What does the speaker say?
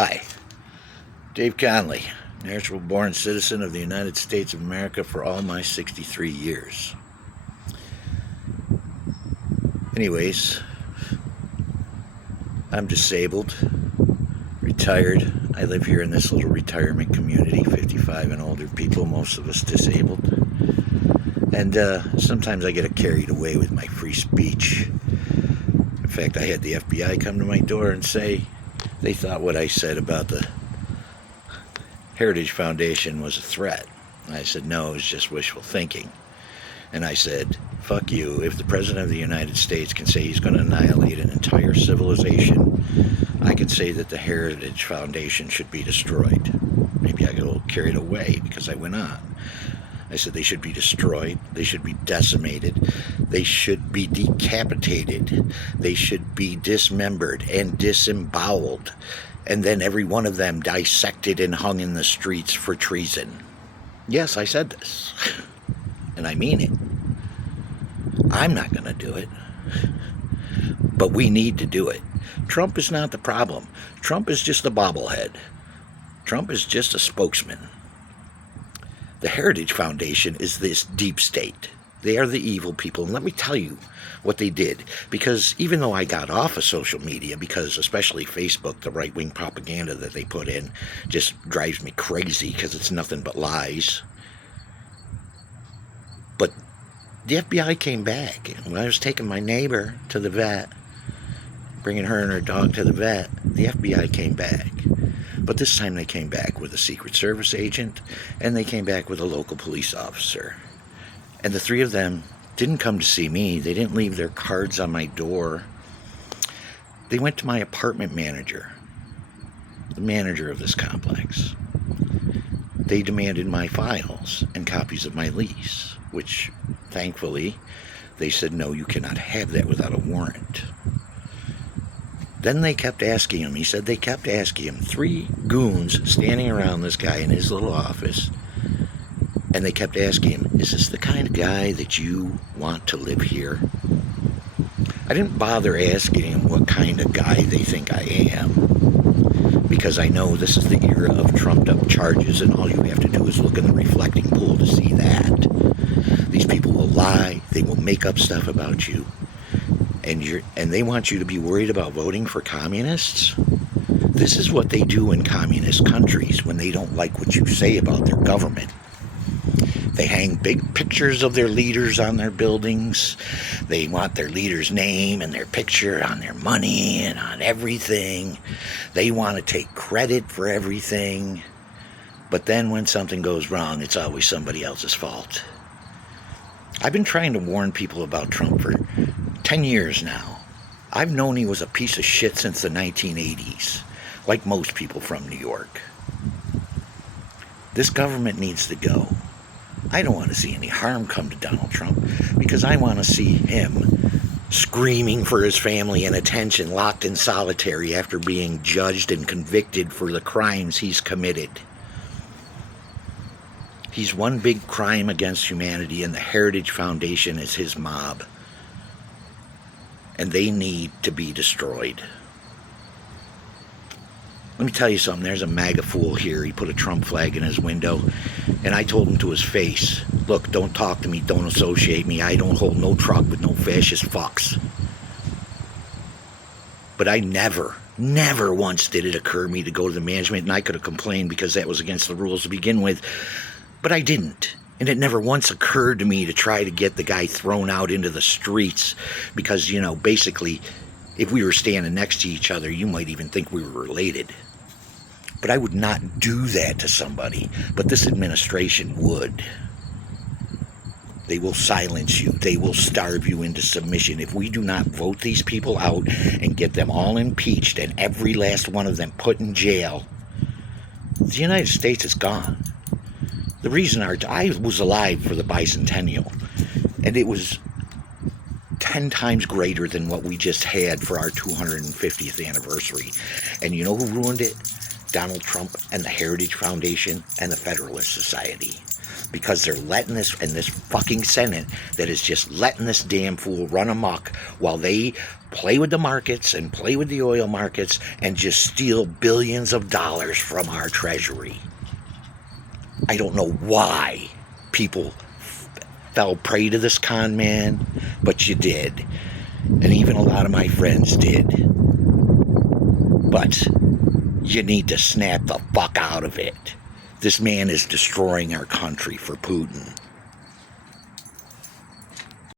Hi, Dave Conley, natural-born citizen of the United States of America for all my 63 years. Anyways, I'm disabled, retired. I live here in this little retirement community, 55 and older people, most of us disabled. And sometimes I get carried away with my free speech. In fact, I had the FBI come to my door and say they thought what I said about the Heritage Foundation was a threat. I said, no, it's just wishful thinking. And I said, fuck you. If the President of the United States can say he's going to annihilate an entire civilization, I can say that the Heritage Foundation should be destroyed. Maybe I got a little carried away because I went on. I said they should be destroyed, they should be decimated, they should be decapitated, they should be dismembered and disemboweled, and then every one of them dissected and hung in the streets for treason. Yes, I said this, and I mean it. I'm not going to do it, but we need to do it. Trump is not the problem. Trump is just a bobblehead. Trump is just a spokesman. The Heritage Foundation is this deep state. They are the evil people. And let me tell you what they did. Because even though I got off of social media, because especially Facebook, the right-wing propaganda that they put in just drives me crazy because it's nothing but lies. But the FBI came back. And when I was taking my neighbor to the vet, bringing her and her dog to the vet, the FBI came back. But this time they came back with a Secret Service agent, and they came back with a local police officer. And the three of them didn't come to see me. They didn't leave their cards on my door. They went to my apartment manager, the manager of this complex. They demanded my files and copies of my lease, which, thankfully, they said, no, you cannot have that without a warrant. Then they kept asking him, he said they kept asking him, 3 goons standing around this guy in his little office, and they kept asking him, is this the kind of guy that you want to live here? I didn't bother asking him what kind of guy they think I am, because I know this is the era of trumped up charges, and all you have to do is look in the reflecting pool to see that. These people will lie, they will make up stuff about you. And they want you to be worried about voting for communists? This is what they do in communist countries when they don't like what you say about their government. They hang big pictures of their leaders on their buildings. They want their leader's name and their picture on their money and on everything. They want to take credit for everything. But then when something goes wrong, it's always somebody else's fault. I've been trying to warn people about Trump for 10 years now. I've known he was a piece of shit since the 1980s, like most people from New York. This government needs to go. I don't want to see any harm come to Donald Trump because I want to see him screaming for his family and attention, locked in solitary after being judged and convicted for the crimes he's committed. He's one big crime against humanity, and the Heritage Foundation is his mob. And they need to be destroyed. Let me tell you something. There's a MAGA fool here. He put a Trump flag in his window, and I told him to his face, look, don't talk to me, don't associate me. I don't hold no truck with no fascist fucks. But I never once did it occur to me to go to the management, and I could have complained because that was against the rules to begin with. But I didn't. And it never once occurred to me to try to get the guy thrown out into the streets because, you know, basically, if we were standing next to each other, you might even think we were related. But I would not do that to somebody. But this administration would. They will silence you. They will starve you into submission. If we do not vote these people out and get them all impeached and every last one of them put in jail, the United States is gone. The reason I was alive for the bicentennial, and it was 10 times greater than what we just had for our 250th anniversary. And you know who ruined it? Donald Trump and the Heritage Foundation and the Federalist Society. because they're letting this, and this fucking Senate that is just letting this damn fool run amok while they play with the markets and play with the oil markets and just steal billions of dollars from our treasury. I don't know why people fell prey to this con man, but you did. And even a lot of my friends did. But you need to snap the fuck out of it. This man is destroying our country for Putin.